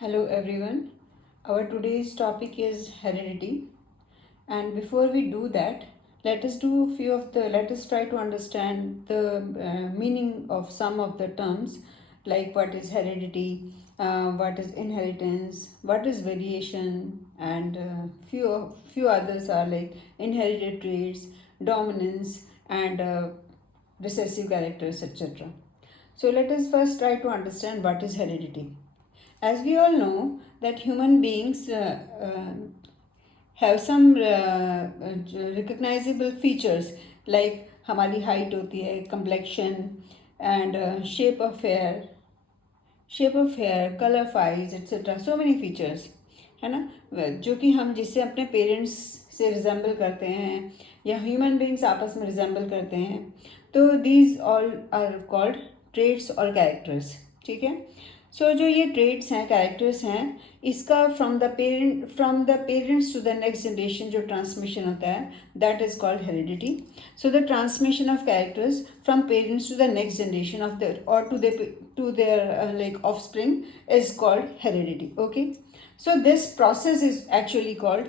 Hello everyone. Our today's topic is heredity. And before we do that, let us try to understand the meaning of some of the terms, like what is heredity, what is inheritance, what is variation, and few others are like inherited traits, dominance, and recessive characters, etc. So let us first try to understand what is heredity. As we all know that human beings have some recognizable features, like हमारी height होती है, complexion, and shape of hair, color of eyes, etc. So many features, है ना, जो कि हम जिससे अपने पेरेंट्स से रिजेंबल करते हैं या ह्यूमन बींग्स आपस में रिजेंबल करते हैं. तो these all are called traits और कैरेक्टर्स. ठीक है. सो जो ये ट्रेट्स हैं, कैरेक्टर्स हैं, इसका from the parents to the next generation जो ट्रांसमिशन होता है, that is called heredity. So the transmission of characters from parents to the next generation of their और to their like offspring is called heredity. Okay, so this process is actually called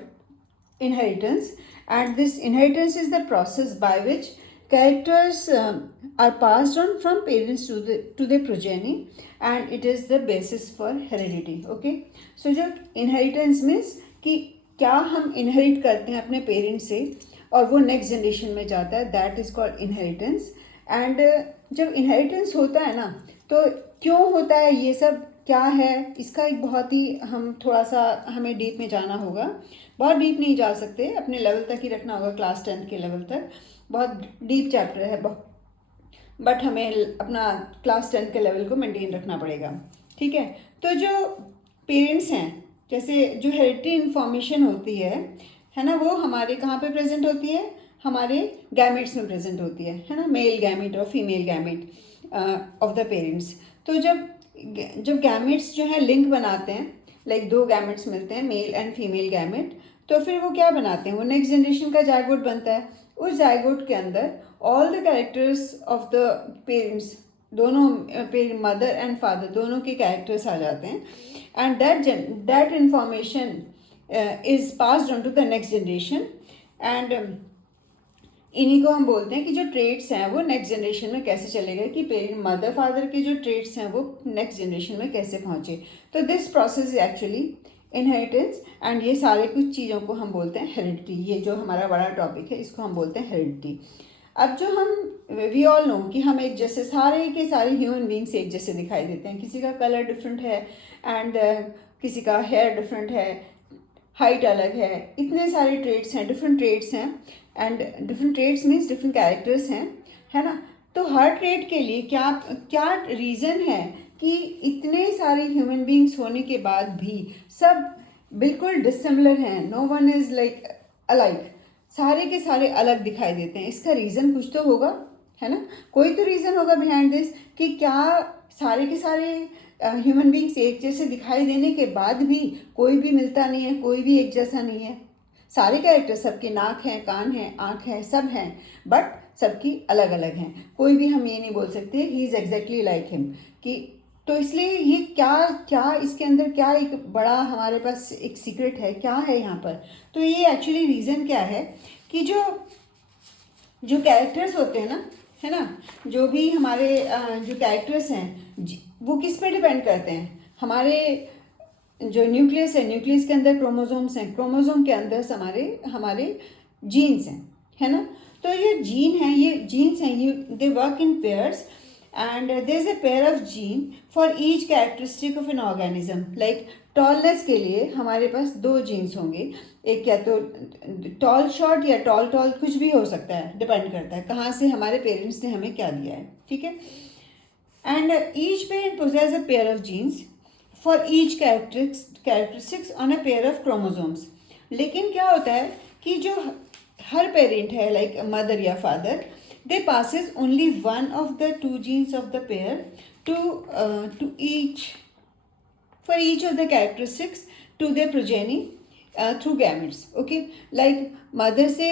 inheritance, and this inheritance is the process by which characters are passed on from parents to the progeny, and it is the basis for heredity. Okay, so जब inheritance means कि क्या हम inherit करते हैं अपने parents से और वो नेक्स्ट जनरेशन में जाता है, that is called inheritance. And जब इनहेरिटेंस होता है ना, तो क्यों होता है ये सब, क्या है इसका, एक बहुत ही हम थोड़ा सा हमें डीप में जाना होगा. बहुत डीप नहीं जा सकते, अपने लेवल तक ही रखना होगा, क्लास 10 के लेवल तक. बहुत डीप चैप्टर है, बट हमें अपना क्लास 10 के लेवल को मेंटेन रखना पड़ेगा. ठीक है. तो जो पेरेंट्स हैं, जैसे जो हेरिडिटरी इन्फॉर्मेशन होती है ना, वो हमारे कहाँ पे प्रेजेंट होती है, हमारे गैमेट्स में प्रेजेंट होती है ना, मेल गैमेट और female gamete of the parents. तो जब गैमेट्स जो है लिंक बनाते हैं, लाइक दो गैमेट्स मिलते हैं, मेल एंड फीमेल गैमेट, तो फिर वो क्या बनाते हैं, वो नेक्स्ट जनरेशन का जायगोट बनता है. उस जायगोट के अंदर all the characters of the parents, दोनों मदर एंड फादर दोनों के कैरेक्टर्स आ जाते हैं, and that information is passed on to the next generation. And इन्हीं को हम बोलते हैं कि जो ट्रेट्स हैं वो नेक्स्ट जनरेशन में कैसे चले गए, कि पेरेंट मदर फादर के जो ट्रेट्स हैं वो नेक्स्ट जनरेशन में कैसे पहुँचे. तो this process is actually inheritance, and ये सारे कुछ चीज़ों को हम बोलते हैं हेरिडिटी. ये जो हमारा बड़ा टॉपिक है, इसको हम बोलते हैं हेरिडिटी. अब जो हम वी ऑल नो कि हम एक जैसे सारे के सारे ह्यूमन बींग्स एक जैसे दिखाई देते हैं. किसी का कलर डिफरेंट है, एंड किसी का हेयर डिफरेंट है, हाइट अलग है, इतने सारे ट्रेट्स हैं, डिफरेंट ट्रेट्स हैं, and different traits means different characters हैं, है ना. तो हर ट्रेट के लिए क्या क्या रीज़न है कि इतने सारे ह्यूमन बींग्स होने के बाद भी सब बिल्कुल डिसिमिलर हैं, no one is like alike, सारे के सारे अलग दिखाई देते हैं. इसका रीज़न कुछ तो होगा, है ना, कोई तो रीज़न होगा बिहाइंड दिस, कि क्या सारे के सारे ह्यूमन बींग्स एक जैसे दिखाई देने के बाद भी कोई भी मिलता नहीं है, कोई भी एक जैसा नहीं है. सारे कैरेक्टर, सबके नाक हैं, कान हैं, आँख हैं, सब हैं, बट सबकी अलग अलग हैं. कोई भी हम ये नहीं बोल सकते he is exactly like him, कि तो इसलिए ये क्या क्या इसके अंदर क्या एक बड़ा हमारे पास एक सीक्रेट है, क्या है यहाँ पर. तो ये एक्चुअली रीज़न क्या है कि जो जो कैरेक्टर्स होते हैं ना, है ना, जो भी हमारे जो कैरेक्टर्स हैं वो किस पे डिपेंड करते हैं. हमारे जो न्यूक्लियस है, न्यूक्लियस के अंदर क्रोमोसोम्स हैं, क्रोमोसोम के अंदर हमारे जीन्स हैं, है ना. तो ये जीन्स हैं, ये they work in pairs, and there is a pair of gene for each characteristic of an organism. like tallness के लिए हमारे पास दो जीन्स होंगे, एक या तो टॉल शॉर्ट या टॉल टॉल, कुछ भी हो सकता है, डिपेंड करता है कहाँ से हमारे पेरेंट्स ने हमें क्या दिया है. ठीक है. And each parent possess a pair of genes for each characteristics on a pair of chromosomes. लेकिन क्या होता है कि जो हर पेरेंट है, लाइक मदर या father, they passes only one of the two genes of the pair to each for each of the characteristics to their progeny through gametes. Okay, like mother से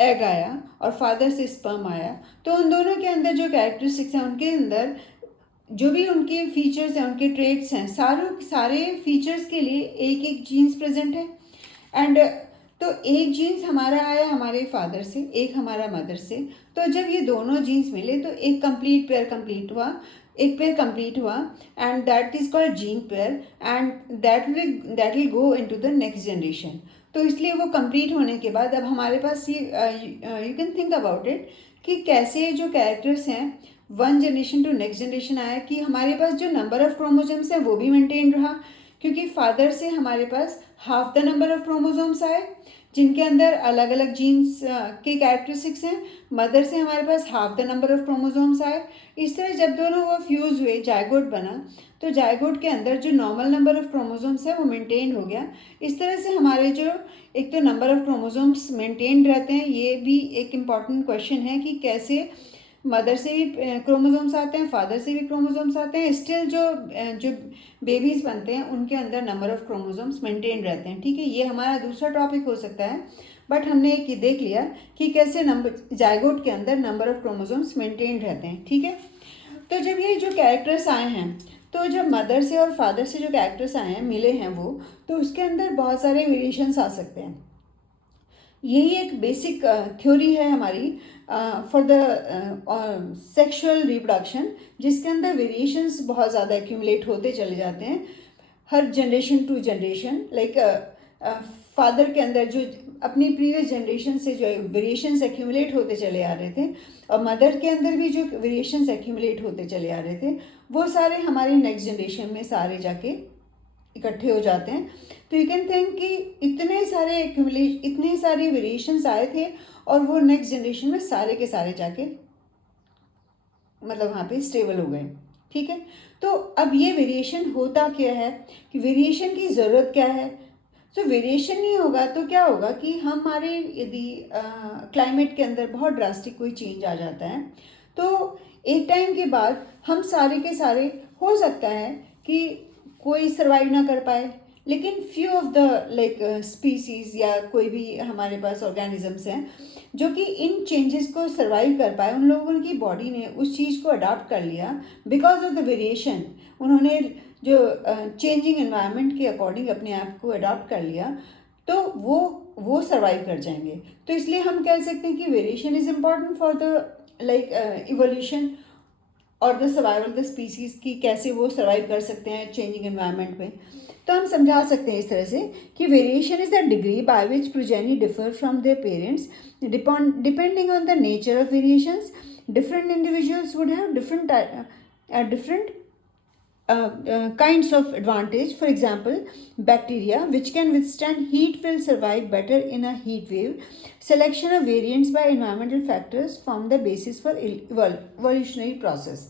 एग आया और father से sperm आया, तो उन दोनों के अंदर जो कैरेक्टरिस्टिक्स हैं उनके अंदर जो भी उनके फीचर्स हैं, उनके ट्रेट्स हैं, सारे फीचर्स के लिए एक एक जीन्स प्रेजेंट है। एंड तो एक जीन्स हमारा आया हमारे फादर से, एक हमारा मदर से। तो जब ये दोनों जीन्स मिले तो एक कंप्लीट पेयर कंप्लीट हुआ, एक पेयर कंप्लीट हुआ, and that is called gene pair, and that will go into the next generation. तो इसलिए वो कंप्लीट होने के बाद अब हमारे पास ये you can think about it कि कैसे जो कैरेक्टर्स हैं one generation to next generation आया, कि हमारे पास जो नंबर ऑफ क्रोमोसोम्स है वो भी मेंटेन रहा, क्योंकि फादर से हमारे पास half the number of chromosomes आए जिनके अंदर अलग अलग जीन्स के कैरेक्टरिस्टिक्स हैं, मदर से हमारे पास half the number of chromosomes आए। इस तरह जब दोनों वो फ्यूज़ हुए, जायगोट बना, तो जायगोट के अंदर जो नॉर्मल नंबर ऑफ क्रोमोसोम्स है वो मेंटेन हो गया। इस तरह से हमारे जो एक तो नंबर ऑफ क्रोमोसोम्स मेंटेन रहते हैं, ये भी एक इम्पॉर्टेंट क्वेश्चन है कि कैसे मदर से भी क्रोमोसोम्स आते हैं, फादर से भी क्रोमोसोम्स आते हैं, स्टिल जो बेबीज़ बनते हैं उनके अंदर नंबर ऑफ क्रोमोसोम्स मेंटेन रहते हैं। ठीक है, ये हमारा दूसरा टॉपिक हो सकता है, बट हमने एक देख लिया कि कैसे जायगोट के अंदर नंबर ऑफ क्रोमोसोम्स मेंटेन रहते हैं। ठीक है, तो जब ये जो कैरेक्टर्स आए हैं, तो जब मदर से और फादर से जो कैरेक्टर्स आए हैं मिले हैं वो, तो उसके अंदर बहुत सारे वेरिएशंस आ सकते हैं। यही एक बेसिक थ्योरी है हमारी फॉर द सेक्सुअल रिप्रोडक्शन, जिसके अंदर वेरिएशंस बहुत ज़्यादा एक्यूमुलेट होते चले जाते हैं हर generation to generation. Like father के अंदर जो अपनी प्रीवियस जनरेशन से जो वेरिएशंस एक्यूमुलेट होते चले आ रहे थे, और मदर के अंदर भी जो वेरिएशंस एक्यूमुलेट होते चले आ रहे थे, वो सारे हमारी नेक्स्ट जनरेशन में सारे जाके इकट्ठे हो जाते हैं। तो यू कैन थिंक कि इतने सारे वेरिएशंस आए थे और वो नेक्स्ट जनरेशन में सारे के सारे जाके मतलब वहाँ पे स्टेबल हो गए। ठीक है, तो अब ये वेरिएशन होता क्या है, कि वेरिएशन की ज़रूरत क्या है। तो वेरिएशन नहीं होगा तो क्या होगा कि हमारे यदि क्लाइमेट के अंदर बहुत ड्रास्टिक कोई चेंज आ जाता है, तो एक टाइम के बाद हम सारे के सारे हो सकता है कि कोई सर्वाइव ना कर पाए, लेकिन few of the like species या कोई भी हमारे पास ऑर्गेनिजम्स हैं जो कि इन चेंजेस को सर्वाइव कर पाए। उन लोगों की बॉडी ने उस चीज़ को अडॉप्ट कर लिया बिकॉज ऑफ द वेरिएशन। उन्होंने जो चेंजिंग एनवायरनमेंट के अकॉर्डिंग अपने आप को अडॉप्ट कर लिया, तो वो सर्वाइव कर जाएंगे। तो इसलिए हम कह सकते हैं कि variation is important for the like evolution और द सर्वाइवल द स्पीसीज़ की, कैसे वो सर्वाइव कर सकते हैं चेंजिंग एनवायरनमेंट में। तो हम समझा सकते हैं इस तरह से कि variation is the degree by which progeny differ from their parents depending on the nature of variations. Different individuals would have different kinds of advantage. For example, bacteria which can withstand heat will survive better in a heat wave. Selection of variants by environmental factors form the basis for evolutionary process.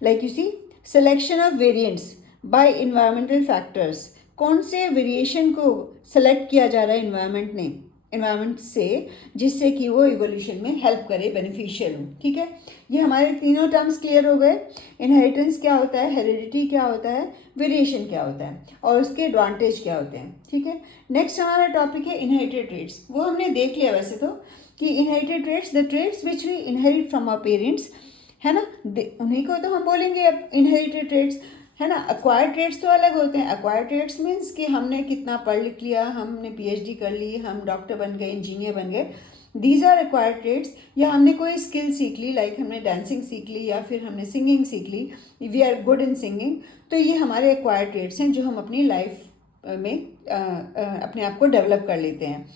Like you see, selection of variants by environmental factors. कौन से variation को select किया जा रहा है environment से, जिससे कि वो इवोल्यूशन में हेल्प करे, बेनिफिशियल हो। ठीक है, ये हमारे तीनों टर्म्स क्लियर हो गए। इनहेरिटेंस क्या होता है, हेरिडिटी क्या होता है, वेरिएशन क्या होता है, और उसके एडवांटेज क्या होते हैं। ठीक है, नेक्स्ट हमारा टॉपिक है इनहेरिटेड ट्रेट्स। वो हमने देख लिया वैसे तो, कि inherited traits the traits which we inherit from our parents, है ना, उन्हीं को तो हम बोलेंगे अब इनहेरिटेड ट्रेट्स, है ना। अक्वायर्ड ट्रेड्स तो अलग होते हैं। अक्वायर्ड ट्रेड्स मीन्स कि हमने कितना पढ़ लिख लिया, हमने पीएचडी कर ली, हम डॉक्टर बन गए, इंजीनियर बन गए, दीज आर एक्वायर्ड ट्रेड्स। या हमने कोई स्किल सीख ली, लाइक हमने डांसिंग सीख ली या फिर हमने सिंगिंग सीख ली, we are good in singing, तो ये हमारे एक्वायर्ड ट्रेड्स हैं जो हम अपनी लाइफ में अपने आप को डेवलप कर लेते हैं।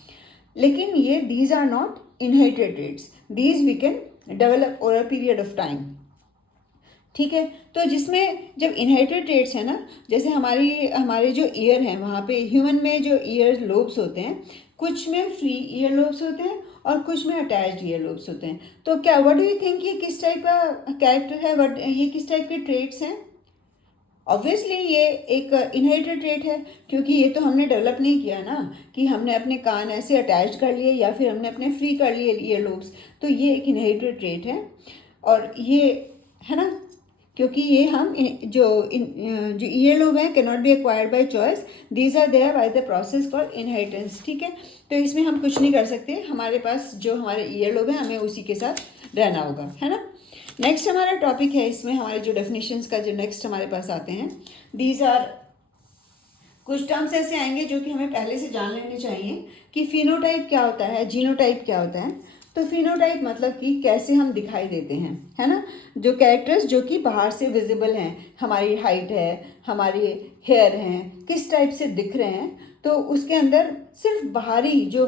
लेकिन ये these are not inherited traits, these we can develop over a period of time. ठीक है, तो जिसमें जब इनहेरिटेड ट्रेट्स है ना, जैसे हमारे जो ईयर हैं, वहाँ पे ह्यूमन में जो ईयर लोब्स होते हैं, कुछ में फ्री ईयर लोब्स होते हैं और कुछ में अटैच्ड ईयर लोब्स होते हैं। तो क्या व्हाट डू यू थिंक, ये किस टाइप का कैरेक्टर है, ये किस टाइप के ट्रेट्स हैं? ऑब्वियसली ये एक इनहेरिटेड ट्रेट है, क्योंकि ये तो हमने डेवलप नहीं किया ना, कि हमने अपने कान ऐसे अटैच कर लिए या फिर हमने अपने फ्री कर लिए ईयर लोब्स। तो ये एक इनहेरिटेड ट्रेट है, और ये है ना, क्योंकि ये हम जो ईयर लोब हैं can not be acquired by choice, these are there by the process called inheritance. ठीक है, तो इसमें हम कुछ नहीं कर सकते, हमारे पास जो हमारे ईयर लोब हैं हमें उसी के साथ रहना होगा, है ना। नेक्स्ट हमारा टॉपिक है, इसमें हमारे जो डेफिनेशंस का जो नेक्स्ट हमारे पास आते हैं, दीज आर कुछ टर्म्स ऐसे आएंगे जो कि हमें पहले से जान लेने चाहिए कि फिनोटाइप क्या होता है, जीनोटाइप क्या होता है। तो फिनोटाइप मतलब कि कैसे हम दिखाई देते हैं, है ना, जो कैरेक्टर्स जो कि बाहर से विजिबल हैं, हमारी हाइट है, हमारी हेयर हैं, किस टाइप से दिख रहे हैं, तो उसके अंदर सिर्फ बाहरी जो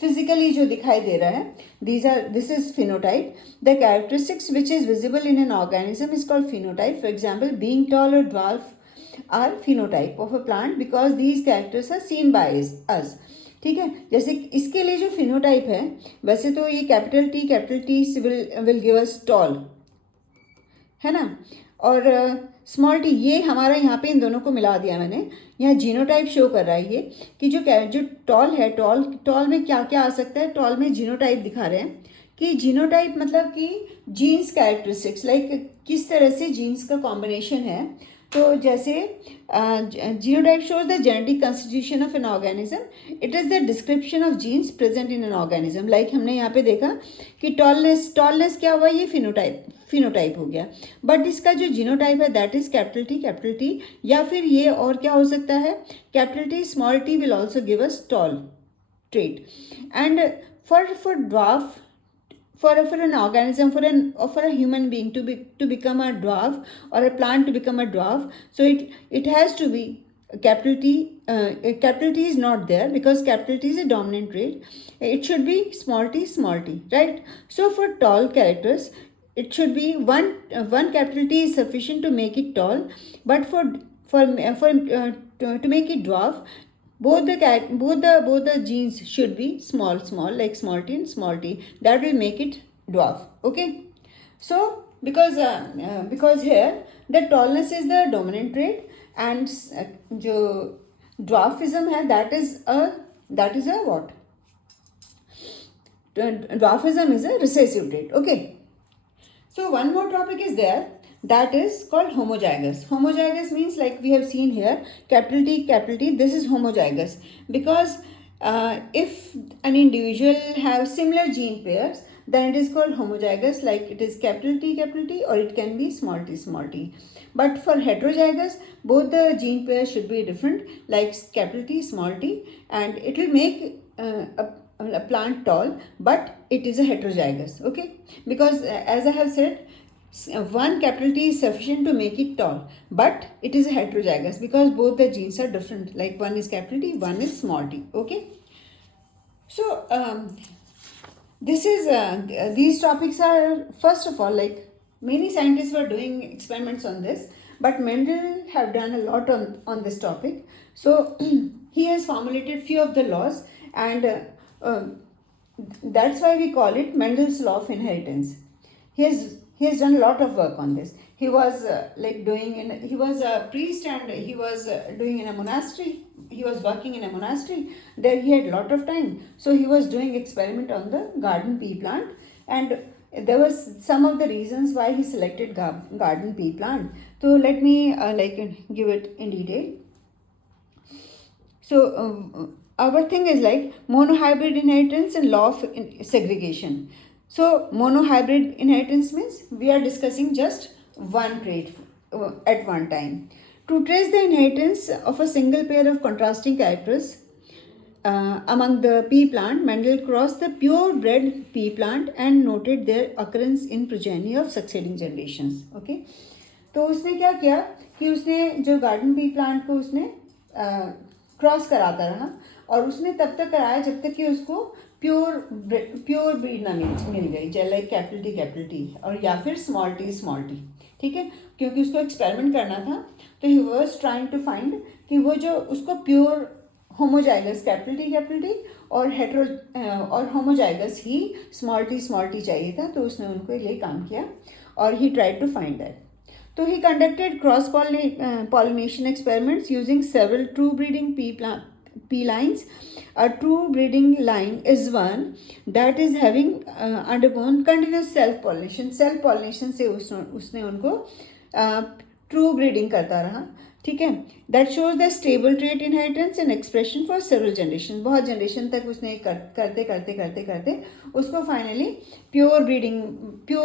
फिजिकली जो दिखाई दे रहा है, this is phenotype. The characteristics which is visible in an organism is called phenotype. For example, being tall और dwarf are phenotype of a plant because these characters are seen by us. ठीक है, जैसे इसके लिए जो phenotype है, वैसे तो ये capital T will give us tall, है ना, और स्मॉल टी ये हमारा यहाँ पे इन दोनों को मिला दिया मैंने। यहाँ जीनोटाइप शो कर रहा है ये कि जो टॉल है, टॉल में क्या क्या आ सकता है, टॉल में जीनोटाइप दिखा रहे हैं कि जीनोटाइप मतलब कि जीन्स कैरेक्टरिस्टिक्स, लाइक किस तरह से जीन्स का कॉम्बिनेशन है। तो जैसे genotype shows the genetic constitution of an organism, it is the description of genes present in an organism. Like हमने यहाँ पे देखा कि टॉलनेस क्या हुआ, ये फिनोटाइप हो गया। बट इसका जो जीनोटाइप है दैट इज कैपिटल टी, या फिर ये और क्या हो सकता है, capital T small T will also give us tall trait. And for dwarf, for an organism, for a human being to become a dwarf, or a plant to become a dwarf, so it has to be capital T. Capital T is not there because capital T is a dominant trait. It should be small t, right? So for tall characters, it should be one capital T is sufficient to make it tall, but to make it dwarf, both the genes should be small, like small t and small t. That will make it dwarf. Okay, so because here the tallness is the dominant trait, and जो dwarfism है, that is a what? Dwarfism is a recessive trait. Okay, so one more topic is there, that is called homozygous. Homozygous means, like we have seen here, capital T, this is homozygous because if an individual have similar gene pairs, then it is called homozygous, like it is capital T, or it can be small t. But for heterozygous, both the gene pairs should be different, like capital T, small t, and it will make a plant tall, but it is a heterozygous. Okay, because as I have said, one capital T is sufficient to make it tall, but it is a heterozygous because both the genes are different, like one is capital T, one is small t. Okay, so these topics are, first of all, like many scientists were doing experiments on this, but Mendel have done a lot on this topic. So he has formulated few of the laws, and that's why we call it Mendel's law of inheritance. He has done a lot of work on this. He was he was a priest, and he was doing in a monastery. He was working in a monastery. There he had a lot of time. So he was doing experiment on the garden pea plant, and there was some of the reasons why he selected garden pea plant. So let me give it in detail. So our thing is like monohybrid inheritance and law of segregation. So monohybrid inheritance means we are discussing just one trait at one time. To trace the inheritance of a single pair of contrasting characters among the pea plant, Mendel crossed the purebred pea plant and noted their occurrence in progeny of succeeding generations. Okay, तो उसने क्या किया कि उसने जो garden pea plant को उसने cross कराता रहा, और उसने तब तक कराया जब तक कि उसको प्योर ब्रीड ना मिल गई, जैसे लाइक कैपिटल टी और या फिर स्मॉल टी. ठीक है, क्योंकि उसको एक्सपेरिमेंट करना था, तो he was trying to find कि वो जो उसको प्योर होमोजाइगस कैपिटल टी और होमोजाइगस ही स्मॉल टी चाहिए था. तो उसने उनको ये काम किया और he tried to find that. So he conducted cross-pollination experiments using several true breeding pea lines. A true breeding line is one that is having undergone continuous self-pollination. Self-pollination से उसने उनको true breeding करता रहा. ठीक है। That shows the stable trait inheritance and expression for several generation, बहुत generation तक उसने करते करते करते करते उसको फाइनली प्योर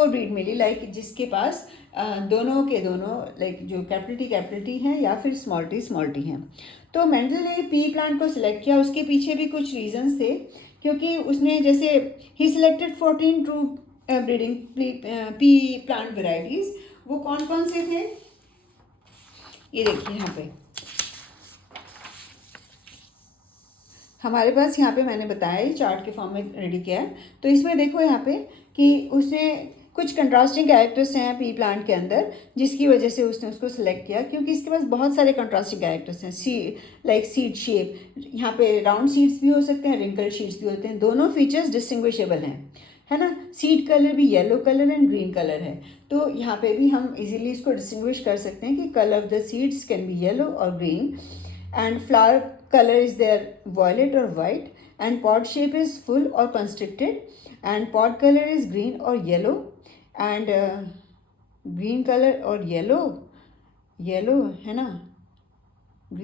ब्रीड मिली, लाइक जिसके पास दोनों के दोनों लाइक जो कैपिटल टी है या फिर स्मॉल टी है। तो मेंडल ने पी प्लांट को सिलेक्ट किया, उसके पीछे भी कुछ रीजंस थे, क्योंकि उसने जैसे ही selected 14 true breeding pea plant varieties. वो कौन कौन से थे, ये देखिए यहाँ पे हमारे पास, यहाँ पे मैंने बताया चार्ट के फॉर्म में रेडी किया है। तो इसमें देखो यहाँ पे कि उसने कुछ कंट्रास्टिंग कैरेक्टर्स हैं पी प्लांट के अंदर, जिसकी वजह से उसने उसको सिलेक्ट किया, क्योंकि इसके पास बहुत सारे कंट्रास्टिंग कैरेक्टर्स हैं। लाइक सीड शेप, यहाँ पे राउंड सीड्स भी हो सकते हैं, रिंकल सीड्स भी होते हैं, दोनों फीचर्स डिस्टिंग्विशेबल हैं, है ना। सीड कलर भी yellow colour and green colour है, तो यहाँ पे भी हम इजीली इसको डिस्टिंग्विश कर सकते हैं कि colour of the seeds can be yellow और green, and flower colour is there violet और white, and pod shape is full और constricted, and pod colour is green और येलो, एंड ग्रीन कलर और yellow है ना,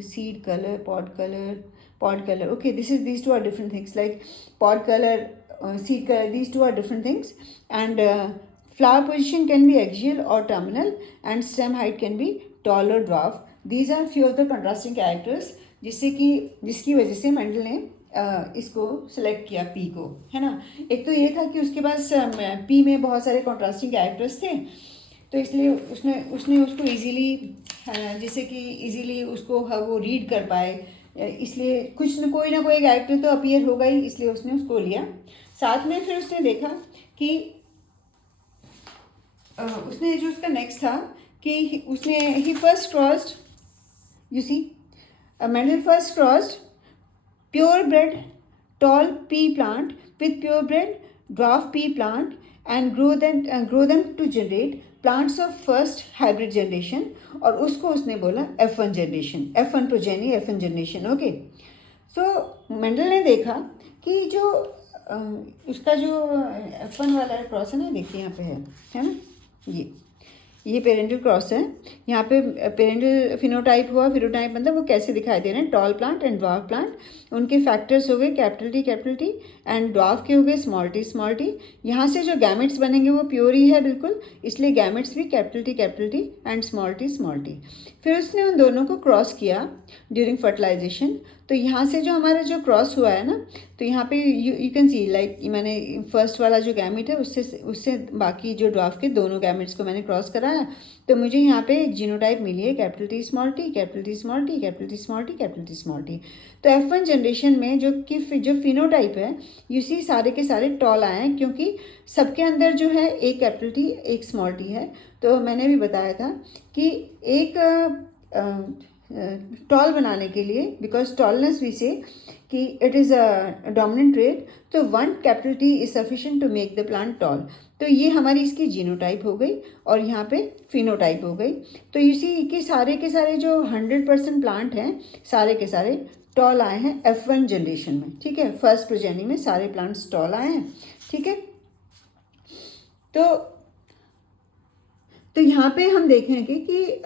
seed colour, pod color, okay, these two are different things, like pod color, seed color, these two are different things, and flower position can be axial or terminal, and stem height can be tall or dwarf. These are few of the contrasting characters जिसकी वजह से Mendel ने इसको select किया P को, है ना। एक तो ये था कि उसके पास पी में बहुत सारे कॉन्ट्रास्टिंग कैरेक्टर्स थे, तो इसलिए उसने उसको इजीली, जिससे कि इजीली उसको वो रीड कर पाए, इसलिए कोई ना कोई कैरेक्टर तो अपीयर होगा ही, इसलिए उसने उसको लिया। साथ में फिर उसने देखा कि उसने जो उसका नेक्स्ट था कि उसने ही first crossed, you see Mendel first crossed purebred tall pea plant with purebred dwarf pea plant and grow them to generate plants of first hybrid generation, और उसको उसने बोला F1 generation, F1 progeny, F1 generation, okay. So Mendel ने देखा कि जो उसका जो F1 वाला क्रॉस है ना, देखिए यहाँ पे है ना, ये पेरेंटल क्रॉस है। यहाँ पे पेरेंटल फिनोटाइप हुआ, फिनोटाइप मतलब वो कैसे दिखाई दे रहे हैं, tall plant and dwarf plant. उनके फैक्टर्स हो गए कैपिटल टी एंड ड्वार्फ के हो गए स्मॉल टी। यहाँ से जो गैमेट्स बनेंगे वो प्योर ही है बिल्कुल, इसलिए गैमेट्स भी capital T and small T. फिर उसने उन दोनों को क्रॉस किया ड्यूरिंग फर्टिलाइजेशन। तो यहाँ से जो हमारा जो क्रॉस हुआ है ना, तो यहाँ पे यू कैन सी लाइक मैंने फर्स्ट वाला जो गैमेट है उससे बाकी जो ड्वार्फ के दोनों गैमेट्स को मैंने क्रॉस कराया, तो मुझे यहाँ पे एक जीनोटाइप मिली है कैपिटल टी स्मॉल टी। तो F1 जनरेशन में जो फिनोटाइप है, यू सी सारे के सारे टॉल आए हैं, क्योंकि सबके अंदर जो है एक कैपिटल टी एक स्मॉल टी है। तो मैंने भी बताया था कि एक टॉल बनाने के लिए, बिकॉज टॉलनेस वी से कि it is a dominant trait, तो 1 capital T is sufficient to make the plant tall. तो ये हमारी इसकी जीनोटाइप हो गई और यहाँ पे फिनोटाइप हो गई। तो इसी कि सारे के सारे जो 100% प्लांट हैं, सारे के सारे टॉल आए हैं F1 जनरेशन में, ठीक है। फर्स्ट प्रोजेनी में सारे प्लांट्स टॉल आए हैं, ठीक है। तो यहाँ पे हम देखेंगे कि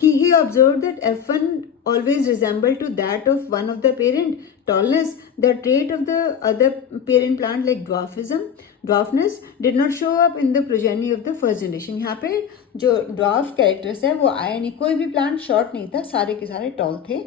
he observed that F1 always resembled to that of one of the parent tallness. The trait of the other parent plant like dwarfness did not show up in the progeny of the first generation. यहाँ पे जो dwarf characters है वो आया नहीं, कोई भी plant short नहीं था, सारे के सारे टॉल थे।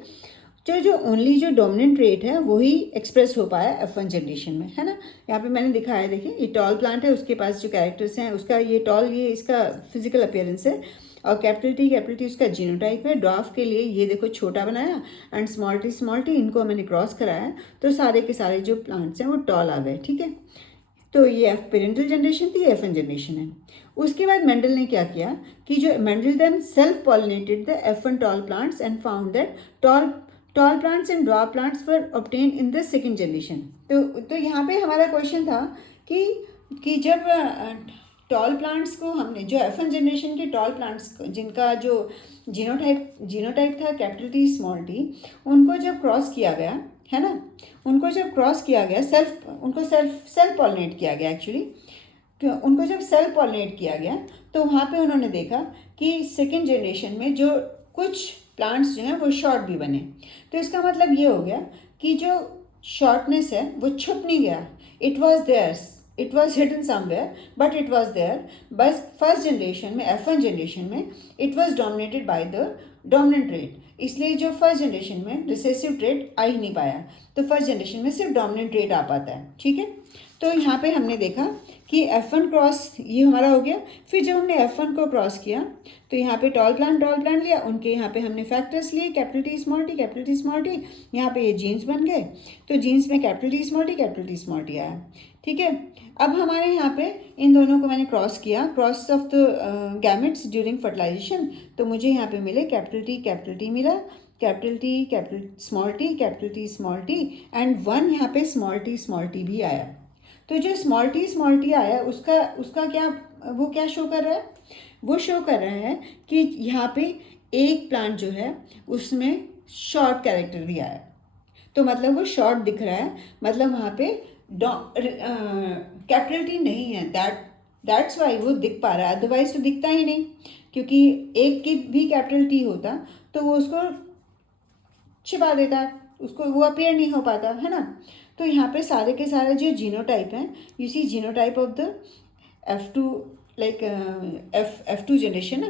जो ओनली जो डोमिनेंट ट्रेट है वही एक्सप्रेस हो पाया F1 जनरेशन में, है ना। यहाँ पे मैंने दिखाया, देखिए ये टॉल प्लांट है, उसके पास जो कैरेक्टर्स हैं उसका ये टॉल, ये इसका फिजिकल अपीयरेंस है, और कैपिटल टी उसका जीनोटाइप है। ड्वार्फ के लिए ये देखो छोटा बनाया, एंड स्मॉल टी इनको मैंने क्रॉस कराया, तो सारे के सारे जो प्लांट्स हैं वो टॉल आ गए, ठीक है। तो ये पेरेंटल जनरेशन थी, F1 जनरेशन है। उसके बाद मेंडल ने क्या किया कि जो Mendel then self pollinated the F1 tall plants and found that tall plants and dwarf plants were obtain in the second generation. तो यहाँ पे हमारा क्वेश्चन था कि जब टॉल प्लांट्स को हमने जो F1 जनरेशन के टॉल प्लांट्स जिनका जो जीनोटाइप था कैपिटल टी स्मॉल टी, उनको जब क्रॉस किया गया, है ना, उनको जब क्रॉस किया गया, सेल्फ पॉलिनेट किया गया एक्चुअली, तो उनको जब सेल्फ पॉलिनेट किया गया तो वहाँ पे उन्होंने देखा कि सेकेंड जनरेशन में जो कुछ प्लांट्स जो हैं वो शॉर्ट भी बने। तो इसका मतलब ये हो गया कि जो शॉर्टनेस है वो छुप नहीं गया, it was there, it was hidden somewhere but it was there. बस फर्स्ट जनरेशन में, F1 जनरेशन में it was dominated by the dominant trait, इसलिए जो फर्स्ट जनरेशन में रिसेसिव ट्रेट आ ही नहीं पाया, तो फर्स्ट जनरेशन में सिर्फ डोमिनेंट ट्रेट आ पाता है। ठीक है, तो यहाँ पे हमने देखा कि F1 क्रॉस ये हमारा हो गया। फिर जब हमने F1 को क्रॉस किया तो यहाँ पे टॉल प्लांट लिया, उनके यहाँ पे हमने फैक्टर्स लिए कैपिटल टी स्मॉल टी, यहाँ पे ये जीन्स बन गए। तो जीन्स में कैपिटल टी स्मॉल टी आया। ठीक है, अब हमारे यहाँ पे इन दोनों को मैंने क्रॉस किया, cross of the gametes during fertilisation, तो मुझे यहाँ पे मिले कैपिटल टी मिला, capital small T and one यहाँ पे स्मॉल टी भी आया। तो जो स्मॉल टी आया उसका क्या, वो क्या शो कर रहा है, वो शो कर रहा है कि यहाँ पे एक प्लांट जो है उसमें शॉर्ट कैरेक्टर भी आया, तो मतलब वो शॉर्ट दिख रहा है, मतलब वहाँ पे कैपिटल टी नहीं है, दैट्स वाई वो दिख पा रहा है, अदरवाइज तो दिखता ही नहीं, क्योंकि एक की भी कैपिटल टी होता तो वो उसको छिपा देता, उसको वो अपीयर नहीं हो पाता, है ना। तो यहाँ पे सारे के सारे जो जीनोटाइप हैं, you see genotype of the F2 like F2 generation ना,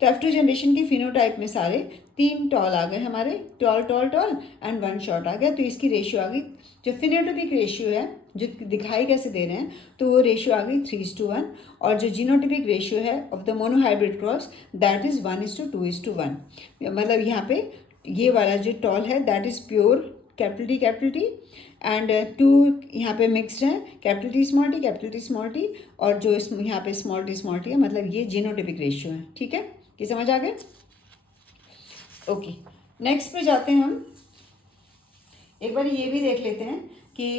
तो F2 जनरेशन के फिनोटाइप में सारे 3 टॉल आ गए हमारे, टॉल एंड 1 शॉर्ट आ गया। तो इसकी रेशियो आ गई, जो फिनोटाइपिक रेशियो है जो दिखाई कैसे दे रहे हैं, तो वो रेशियो आ गई 3:1, और जो जीनोटाइपिक रेशियो है of the monohybrid cross that is 1:2:1। मतलब यहाँ पे ये वाला जो टॉल है that is pure capital T and 2 यहाँ पे मिक्सड है कैपिटल टी स्मॉल टी, और जो यहाँ पे स्मॉल टी है, मतलब ये जीनोटाइपिक रेशियो है। ठीक है, ये समझ आ गए। ओके, नेक्स्ट पे जाते हैं हम, एक बार ये भी देख लेते हैं कि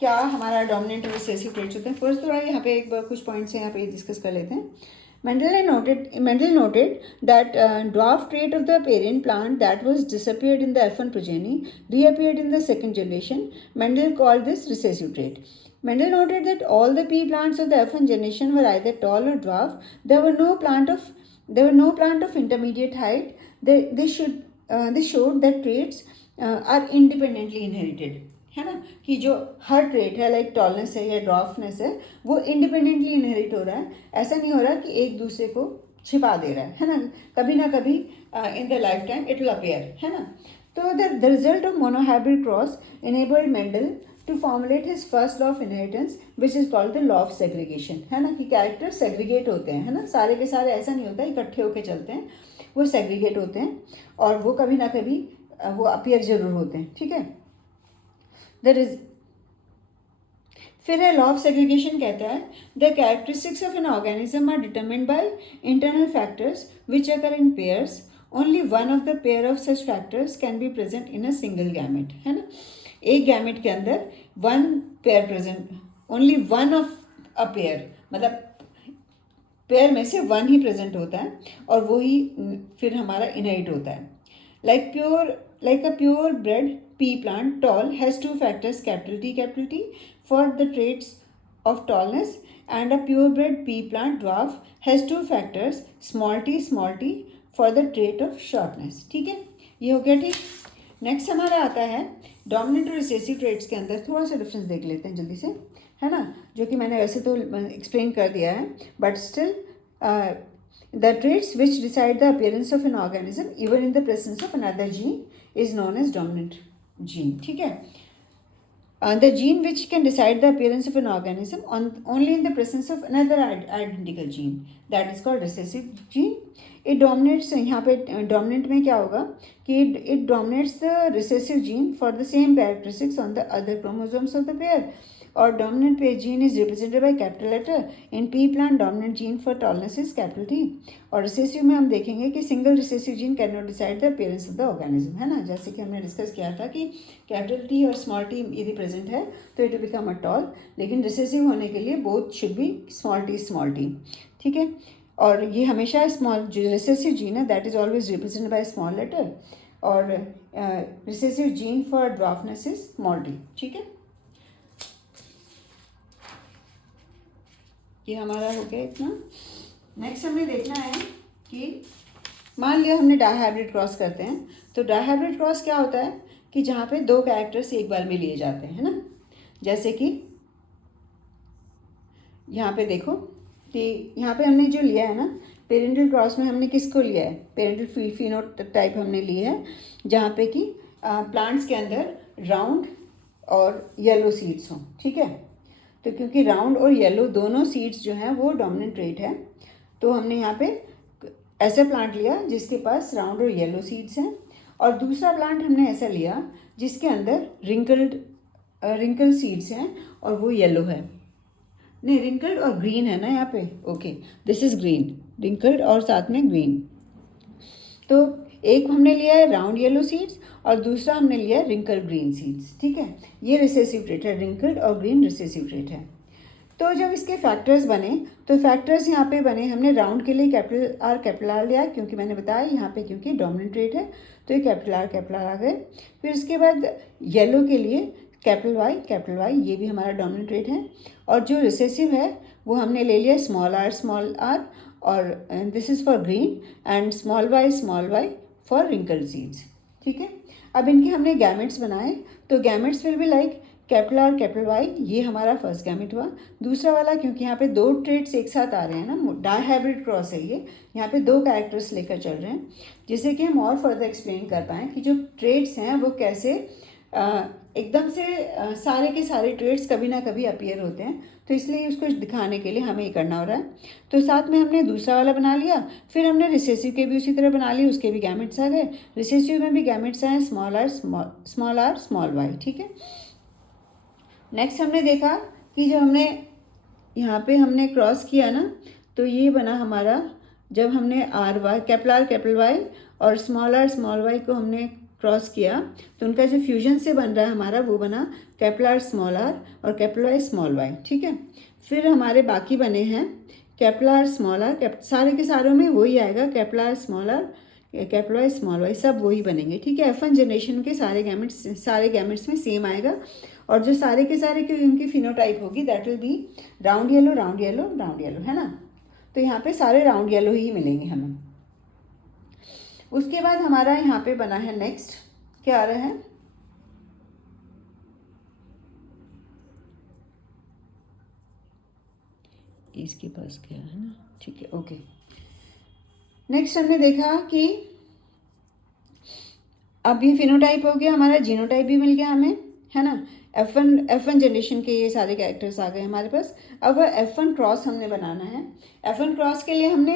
क्या हमारा डोमिनेंट और रिसेसिव ट्रेट्स होते हैं। फर्स्ट थोड़ा यहाँ पे एक बार कुछ पॉइंट्स हैं यहाँ पे डिस्कस कर लेते हैं। Mendel noted that dwarf trait of the parent plant that was disappeared in the F1 progeny reappeared in the second generation. Mendel called this recessive trait. Mendel noted that all the pea plants of the F1 generation were either tall or dwarf. There were no plant of intermediate height. They showed that traits are independently inherited. है ना, कि जो हर trait है like tallness है या dwarfness है वो independently inherit हो रहा है, ऐसा नहीं हो रहा कि एक दूसरे को छिपा दे रहा है ना, कभी ना कभी in the life time it will appear, है ना। तो the result of monohybrid cross enabled Mendel to formulate his first law of inheritance which is called the law of segregation, है ना, कि कैरेक्टर सेग्रीगेट होते हैं, है ना, सारे के सारे ऐसा नहीं होता इकट्ठे होके चलते हैं, वो सेग्रीगेट होते हैं और वो कभी ना कभी वो अपीयर जरूर होते हैं। ठीक है, फिर है लॉ ऑफ सेग्रीगेशन कहता है the characteristics of an organism are determined by internal factors which occur in pairs, only one of the pair of such factors can be present in a single gamete, है ना, एक gamete के अंदर one pair present, only one of a pair, मतलब pair में से one ही present होता है और वो ही फिर हमारा इनहेरिट होता है। Like a purebred pea plant, tall has 2 factors capital T for the traits of tallness, and a purebred pea plant dwarf has 2 factors small t for the trait of shortness। ठीक है, ये हो गया। ठीक, next हमारा आता है dominant और रिसेसिव ट्रेट्स के अंदर थोड़ा सा डिफरेंस देख लेते हैं जल्दी से, है ना, जो कि मैंने वैसे तो एक्सप्लेन कर दिया है, but still the traits which decide the appearance of an organism even in the presence of another gene is known as dominant gene। ठीक है, the gene which can decide the appearance of an organism only in the presence of another identical gene, that is called recessive gene। it dominates, यहाँ पे dominant में क्या होगा कि it dominates the recessive gene for the same characteristics on the other chromosomes of the pair, और dominant पे gene is represented by capital letter, in pea plant dominant gene for tallness is capital T, और recessive में हम देखेंगे कि single recessive gene can not decide the appearance of the organism, है ना, जैसे कि हमने डिस्कस किया था कि कैपिटल टी और स्मॉल टी यदि प्रेजेंट है तो it will become a tall, लेकिन रिसेसिव होने के लिए both should B small T. ठीक है, और ये हमेशा स्मॉल जो रिसेसिव जीन है that is always represented by small letter, और recessive gene for dwarfness is small T. ठीक है, ये हमारा हो गया इतना। नेक्स्ट हमें देखना है कि मान लिया हमने डायहाइब्रिड क्रॉस करते हैं, तो डायहाइब्रिड क्रॉस क्या होता है कि जहाँ पे दो कैरेक्टर्स एक बार में लिए जाते हैं, है ना। जैसे कि यहाँ पे देखो कि यहाँ पे हमने जो लिया है ना, पेरेंटल क्रॉस में हमने किसको लिया है, पेरेंटल फिनोटाइप हमने लिए है, जहाँ पे कि प्लांट्स के अंदर राउंड और येलो सीड्स हों, ठीक है। तो क्योंकि राउंड और येलो दोनों सीड्स जो हैं वो डोमिनेंट ट्रेट है, तो हमने यहाँ पे ऐसा प्लांट लिया जिसके पास राउंड और येलो सीड्स हैं, और दूसरा प्लांट हमने ऐसा लिया जिसके अंदर रिंकल सीड्स हैं और वो येलो है। नहीं, रिंकल्ड और ग्रीन है ना यहाँ पे, okay, this is green, wrinkled और साथ में ग्रीन। तो एक हमने लिया है राउंड येलो सीड्स और दूसरा हमने लिया है रिंकल्ड ग्रीन सीड्स, ठीक है। ये रिसेसिव ट्रेट है, रिंकल्ड और ग्रीन रिसेसिव ट्रेट है। तो जब इसके फैक्टर्स बने, तो फैक्टर्स यहाँ पे बने, हमने राउंड के लिए कैपिटल आर लिया, क्योंकि मैंने बताया यहाँ पे क्योंकि डोमिनेंट रेट है तो ये कैपिटल आर आ गए। फिर इसके बाद येलो के लिए कैपिटल वाई, ये भी हमारा डोमिनेंट रेट है। और जो रिसेसिव है वो हमने ले लिया स्मॉल आर, और this is for green, and small Y for wrinkled seeds, ठीक है। अब इनके हमने गैमेट्स बनाए, तो gametes will be like capital Y, ये हमारा फर्स्ट गैमेट हुआ। दूसरा वाला, क्योंकि यहाँ पे दो ट्रेड्स एक साथ आ रहे हैं ना, डायहाइब्रिड क्रॉस है ये, यहाँ पे दो कैरेक्टर्स लेकर चल रहे हैं, जिससे कि हम और फर्दर एक्सप्लेन कर पाएँ कि जो ट्रेड्स हैं वो कैसे एकदम से सारे के सारे ट्रेड्स कभी ना कभी अपीयर होते हैं, तो इसलिए उसको दिखाने के लिए हमें ये करना हो रहा है। तो साथ में हमने दूसरा वाला बना लिया, फिर हमने रिसेसिव के भी उसी तरह बना लिए, उसके भी गैमेट्स आ गए, रिसेसिव में भी गैमेट्स आए स्मॉल आर स्मॉल वाई, ठीक है। नेक्स्ट हमने देखा कि जब हमने यहाँ पे हमने क्रॉस किया ना, तो ये बना हमारा, जब हमने कैपिटल वाई और स्मॉल आर वाई को हमने क्रॉस किया, तो उनका जो फ्यूजन से बन रहा है हमारा, वो बना कैपिटल आर और कैपिटल वाई स्मॉल वाई, ठीक है। फिर हमारे बाकी बने हैं कैपिटल आर, सारे के सारों में वही आएगा, capital R capital Y small Y, सब वही बनेंगे, ठीक है। F1 जनरेशन के सारे गैमेट्स में सेम आएगा, और जो सारे के सारे की उनकी फिनोटाइप होगी that will be round yellow, है ना। तो यहाँ पे सारे राउंड येलो ही मिलेंगे हमें। उसके बाद हमारा यहाँ पे बना है नेक्स्ट, क्या आ रहा है, इसके पास क्या है ना, ठीक है, ओके। नेक्स्ट हमने देखा कि अब ये फिनोटाइप हो गया हमारा, जीनोटाइप भी मिल गया हमें, है ना। F1 जनरेशन के ये सारे कैरेक्टर्स आ गए हमारे पास। अब F1 क्रॉस हमने बनाना है। F1 क्रॉस के लिए हमने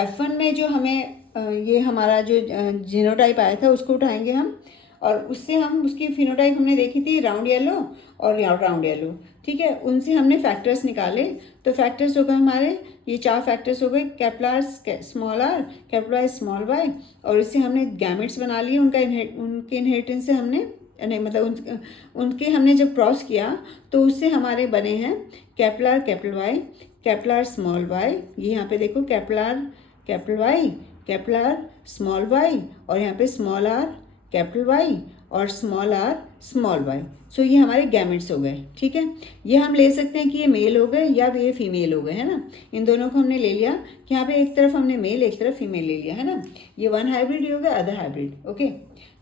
F1 में जो हमें ये हमारा जो जीनोटाइप आया था उसको उठाएंगे हम, और उससे हम उसकी फिनोटाइप हमने देखी थी राउंड येलो और राउंड येलो, ठीक है। उनसे हमने फैक्टर्स निकाले, तो फैक्टर्स हो गए हमारे, ये 4 फैक्टर्स हो गए, capital R small R, capital Y small Y, और इससे हमने गैमेट्स बना लिए। उनके इनहेरिटेंस से हमने नहीं, मतलब उनके हमने जब क्रॉस किया तो उससे हमारे बने हैं capital R capital Y small Y, ये यहाँ पे देखो capital Y capital R small Y, और यहाँ पे स्मॉल आर कैपिटल वाई और small R small Y. So ये हमारे गैमेट्स हो गए, ठीक है। ये हम ले सकते हैं कि ये मेल हो गए या ये फीमेल हो गए, है ना। इन दोनों को हमने ले लिया कि यहाँ पे एक तरफ हमने मेल एक तरफ फीमेल ले लिया, है ना। ये वन हाइब्रिड हो गया, other hybrid, okay.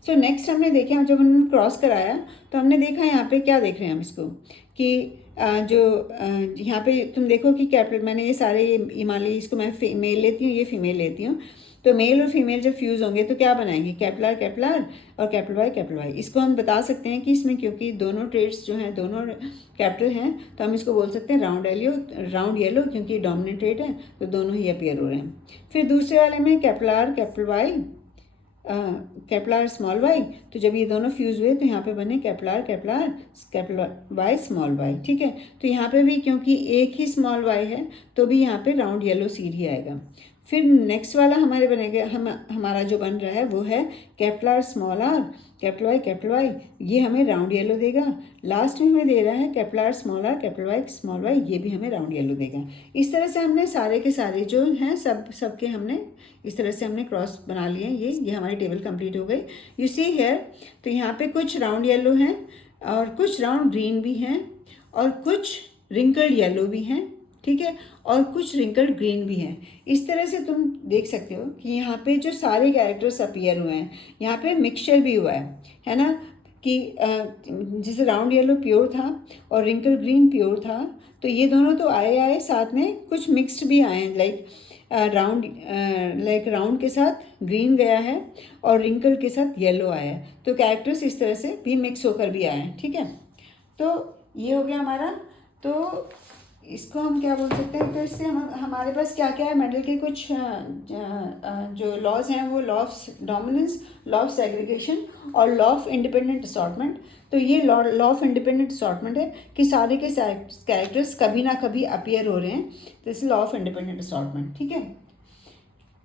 So next हमने देखे, जब हमने क्रॉस कराया तो हमने देखा यहाँ पे क्या देख रहे हैं हम इसको, कि यहाँ पे तुम देखो कि कैपिटल, मैंने ये सारे मान ली, इसको मैं मेल लेती हूँ, ये फीमेल लेती हूँ, तो मेल और फीमेल जब फ्यूज़ होंगे तो क्या बनाएंगे, कैपिटल आर और कैपिटल वाई। इसको हम बता सकते हैं कि इसमें क्योंकि दोनों ट्रेड्स जो हैं दोनों कैपिटल हैं, तो हम इसको बोल सकते हैं राउंड येलो, क्योंकि डोमिनेंट ट्रेड है तो दोनों ही अपीयर हो रहे हैं। फिर दूसरे वाले में कैपिटल आर स्मॉल वाई, तो जब ये दोनों फ्यूज़ हुए तो यहाँ पे बने कैपिटल वाई स्मॉल वाई, ठीक है। तो यहाँ पे भी क्योंकि एक ही स्मॉल वाई है तो भी यहाँ पे राउंड येलो सीड ही आएगा। फिर नेक्स्ट वाला हमारे बनेगा, हमारा जो बन रहा है वो है capital R small R capital Y, ये हमें राउंड येलो देगा। लास्ट में हमें दे रहा है कैपिटल आर स्मॉल वाई, ये भी हमें राउंड येलो देगा। इस तरह से हमने सारे के सारे जो हैं सबके हमने इस तरह से हमने क्रॉस बना लिए। ये हमारी टेबल कंप्लीट हो गई। यू सी हेयर, तो यहाँ पे कुछ राउंड येलो हैं और कुछ राउंड ग्रीन भी हैं और कुछ रिंकल्ड येलो भी हैं ठीक है, और कुछ रिंकल्ड ग्रीन भी हैं। इस तरह से तुम देख सकते हो कि यहाँ पे जो सारे कैरेक्टर्स अपीयर हुए हैं, यहाँ पे मिक्सचर भी हुआ है ना, कि जैसे राउंड येलो प्योर था और रिंकल ग्रीन प्योर था, तो ये दोनों तो आए साथ में कुछ मिक्स्ड भी आए हैं, लाइक राउंड के साथ ग्रीन गया है और रिंकल के साथ येलो आया है, तो कैरेक्टर्स इस तरह से भी मिक्स होकर भी आए हैं। ठीक है, तो ये हो गया हमारा। तो इसको हम क्या बोल सकते हैं, तो इससे हमारे पास क्या क्या है, मेंडल के कुछ जो लॉज हैं, वो law of dominance, law of segregation और लॉ ऑफ इंडिपेंडेंट असॉर्टमेंट। तो ये लॉ ऑफ इंडिपेंडेंट असॉर्टमेंट है कि सारे के कैरेक्टर्स कभी ना कभी अपीयर हो रहे हैं, तो इस लॉ ऑफ इंडिपेंडेंट असॉर्टमेंट। ठीक है,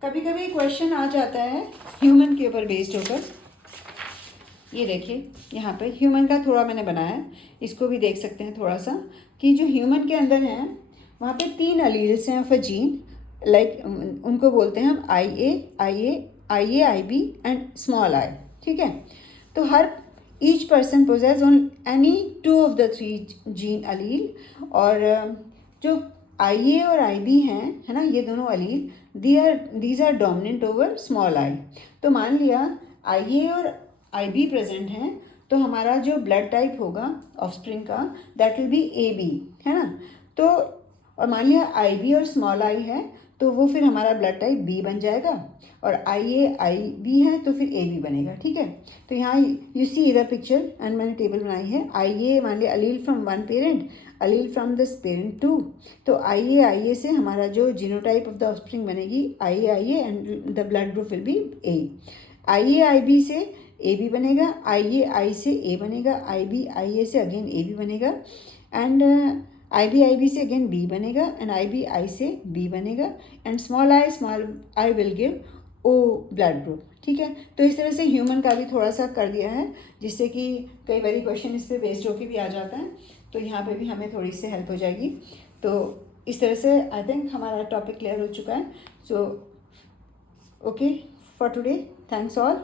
कभी कभी क्वेश्चन आ जाता है ह्यूमन के ऊपर बेस्ड होकर। ये देखिए यहाँ पे ह्यूमन का थोड़ा मैंने बनाया है, इसको भी देख सकते हैं थोड़ा सा, कि जो ह्यूमन के अंदर है वहाँ पे 3 अलील्स हैं ऑफ अ जीन, लाइक उनको बोलते हैं हम IA, IB and small I. ठीक है, तो हर each person possess on any 2 of the 3 gene allele, और जो IA और IB हैं, है ना, ये दोनों allele these are dominant over small I. तो मान लिया IA और IB प्रेजेंट हैं, तो हमारा जो ब्लड टाइप होगा ऑफस्प्रिंग का, दैट विल बी AB, है ना। तो और मान लिया IB और स्मॉल आई है, तो वो फिर हमारा ब्लड टाइप B बन जाएगा, और IA IB है तो फिर AB बनेगा। ठीक है, तो यहाँ यू सी इधर पिक्चर एंड मैंने टेबल बनाई है। IA मान लिया allele from 1 parent, allele from this parent 2, तो IA से हमारा जो जीनोटाइप ऑफ द ऑफस्प्रिंग बनेगी IA and the blood group will be A। IA IB से AB बनेगा, IA से A बनेगा, IB IA से अगेन AB बनेगा, एंड IB से अगेन B बनेगा, एंड IB से B बनेगा, and small I will give O blood group. ठीक है, तो इस तरह से ह्यूमन का भी थोड़ा सा कर दिया है, जिससे कि कई बार क्वेश्चन इस पर बेस्ड होकर भी आ जाता है, तो यहाँ पे भी हमें थोड़ी सी हेल्प हो जाएगी। तो इस तरह से आई थिंक हमारा टॉपिक क्लियर हो चुका है। So okay for today, thanks all.